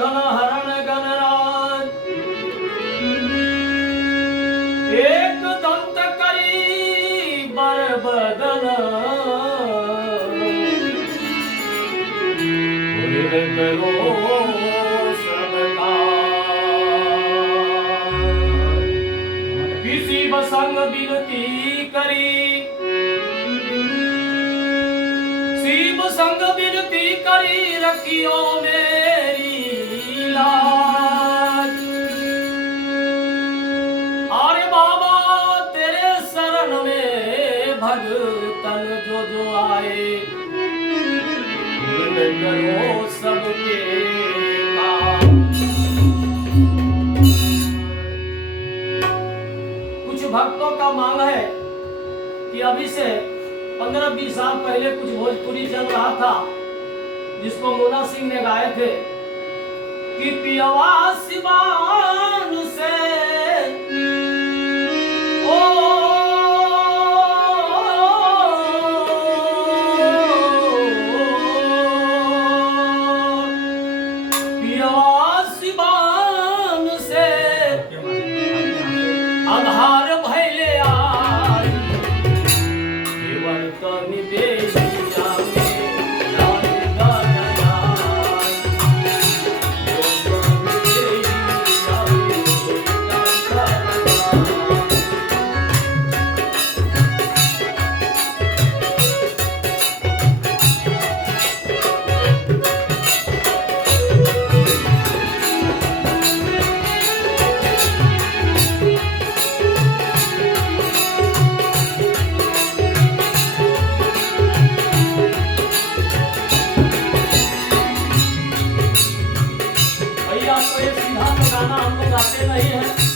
घन हरण गणराज एक दंत करी बर बदन करो सबका किसी बसंग विनती करी शिव संग विनती करी रखियो मेरी लाज अरे बाबा तेरे शरण में भगतन जो जो आए करो सबके काम। कुछ भक्तों का मांग है कि अभी से 15-20 साल पहले कुछ भोजपुरी चल रहा था जिसको मुन्ना सिंह ने गाए थे कि पियवा सिवान से सिवान से आधार भैले आई केवल तन देहिया में जान गया भैया तो ये सीधा तो गाना हम लोग गाते नहीं है।